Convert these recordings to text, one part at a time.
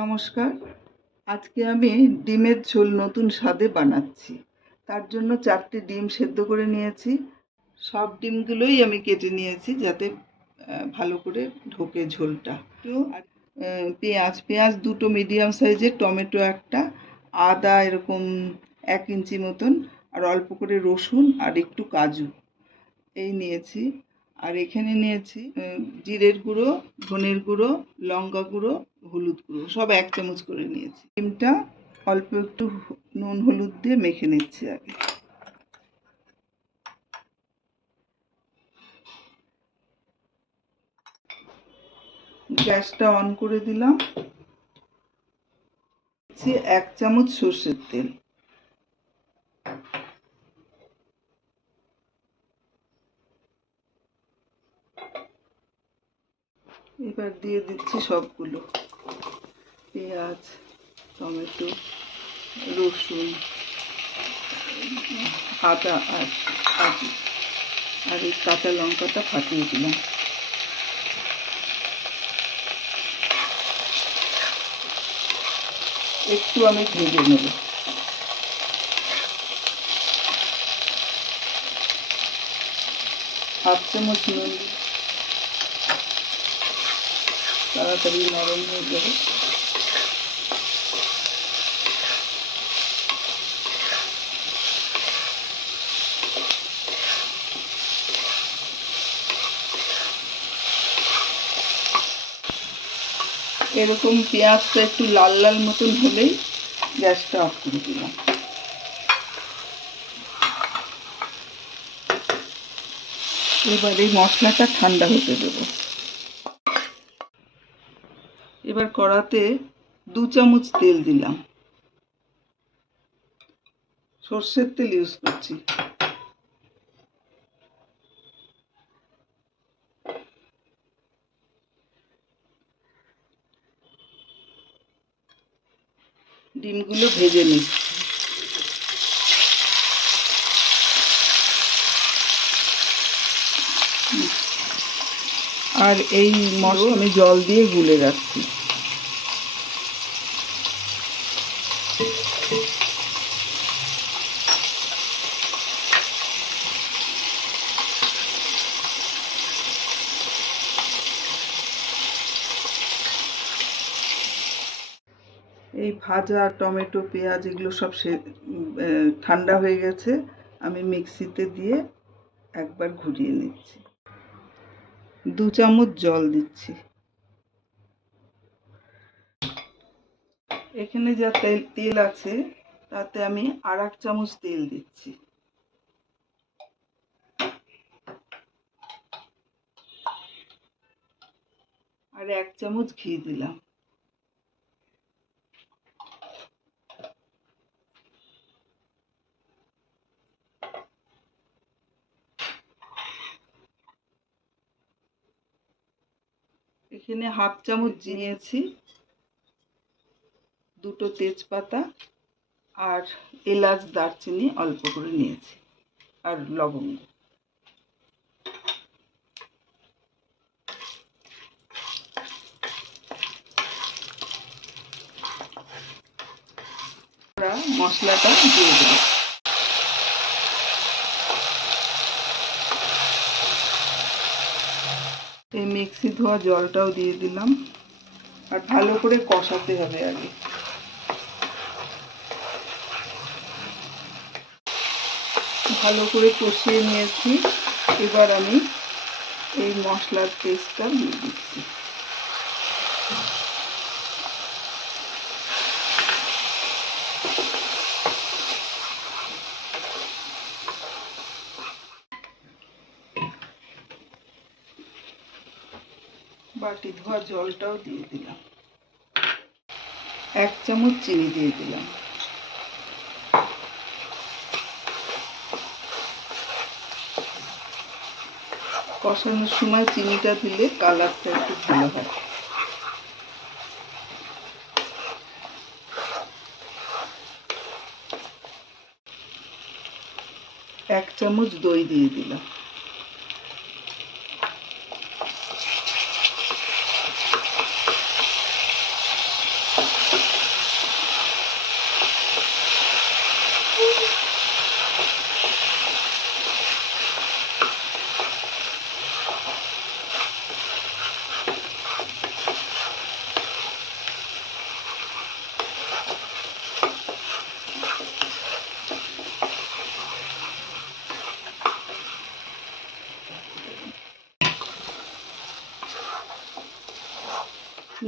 নমস্কার। আজকে আমি ডিমের ঝোল নতুন স্বাদে বানাচ্ছি। তার জন্য 4টে ডিম সেদ্ধ করে নিয়েছি। সব ডিমগুলোই আমি কেটে নিয়েছি যাতে ভালো করে ঢোকে ঝোলটা। একটু পেঁয়াজ 2টো মিডিয়াম সাইজের, টমেটো একটা, আদা এরকম 1 ইঞ্চি মতন, আর অল্প করে রসুন আর একটু কাজু এই নিয়েছি। আর এখানে নিয়েছি জিরের গুঁড়ো, ধনের গুঁড়ো, লঙ্কা গুঁড়ো, হলুদ গুঁড়ো সব 1 চামচ করে নিয়েছি। ডিমটা অল্প একটু নুন হলুদ দিয়ে মেখে নিচ্ছি আগে। গ্যাসটা অন করে দিলাম। 1 চামচ সর্ষের তেল, এবার দিয়ে দিচ্ছি সবগুলো, পেঁয়াজ, টমেটো, রসুন, আদা আর কাজু, আর এই কাঁচা লঙ্কাটা ফাটিয়ে দিলাম। একটু আমি ভেজে নেব। হাফ চামচ নুন, তাড়াতাড়ি নরম হয়ে যাবে। এরকম পেঁয়াজটা একটু লাল লাল মতন হলেই গ্যাসটা অফ করে দিলাম। এবার এই মশলাটা ঠান্ডা হতে দেব। এবার কড়াতে 2 চামচ তেল দিলাম, সর্ষের তেল ইউজ করছি। ডিমগুলো ভেজে নিচ্ছি। আর এই মশলা আমি জল দিয়ে গুলে রাখছি। এই ভাজা টমেটো, পেঁয়াজ এগুলো সব ঠান্ডা হয়ে গেছে। আমি মিক্সিতে দিয়ে একবার ঘুরিয়ে নিচ্ছি। 2 চামচ জল দিচ্ছি। এখানে যা তেল আছে তাতে আমি আর 1 চামচ তেল দিচ্ছি। আর 1 চামচ ঘি দিলাম। এখানে হাফ চামচ নিয়েছি, 2টো তেজপাতা আর এলাচ দারচিনি অল্প করে নিয়েছি, আর লবঙ্গ। মশলাটা দিয়ে দেব। এই মিক্সি ধোয়া জলটাও দিয়ে দিলাম, আর ভালো করে কষাতে হবে আগে। ভালো করে কষিয়ে নিয়েছি। এবার আমি এই মশলার পেস্টটা দিয়ে দিচ্ছি। বাটি ধোয়া জলটাও দিয়ে দিলাম। 1 চামচ চিনি দিয়ে দিলাম। কষানোর সময় চিনিটা দিলে কালারটা একটু ভালো হয়। এক চামচ দই দিয়ে দিলাম।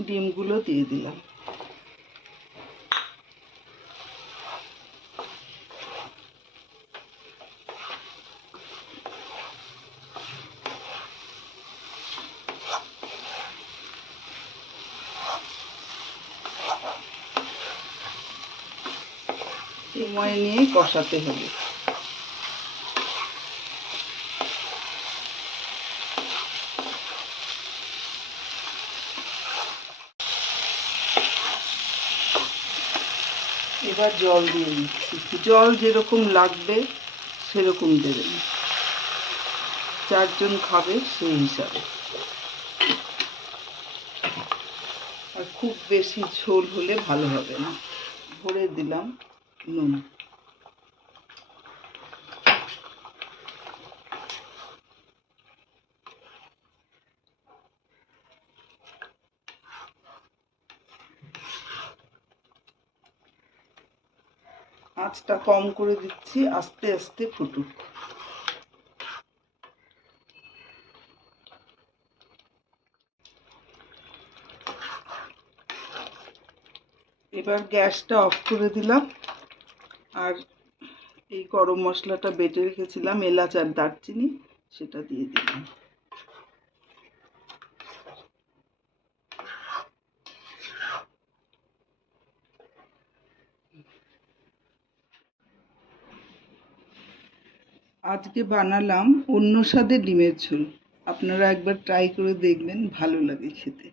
ডিমগুলো দিয়ে দিলাম। সময় নিয়ে কষাতে হবে। এবার জল দিয়ে দিচ্ছি, জল যেরকম লাগবে সেরকম দেবেন, 4 জন খাবে সেই হিসাবে। আর খুব বেশি ঝোল হলে ভালো হবে না। ভরে দিলাম নুন। আঁচটা কম করে দিচ্ছি, আস্তে আস্তে ফুটুক। এবার গ্যাসটা অফ করে দিলাম, আর এই গরম মশলাটা বেটে রেখেছিলাম, এলাচ আর দারচিনি, সেটা দিয়ে দিলাম। আজকে বানালাম অন্য স্বাদে ডিমের ঝোল। আপনারা একবার ট্রাই করে দেখবেন, ভালো লাগে খেতে।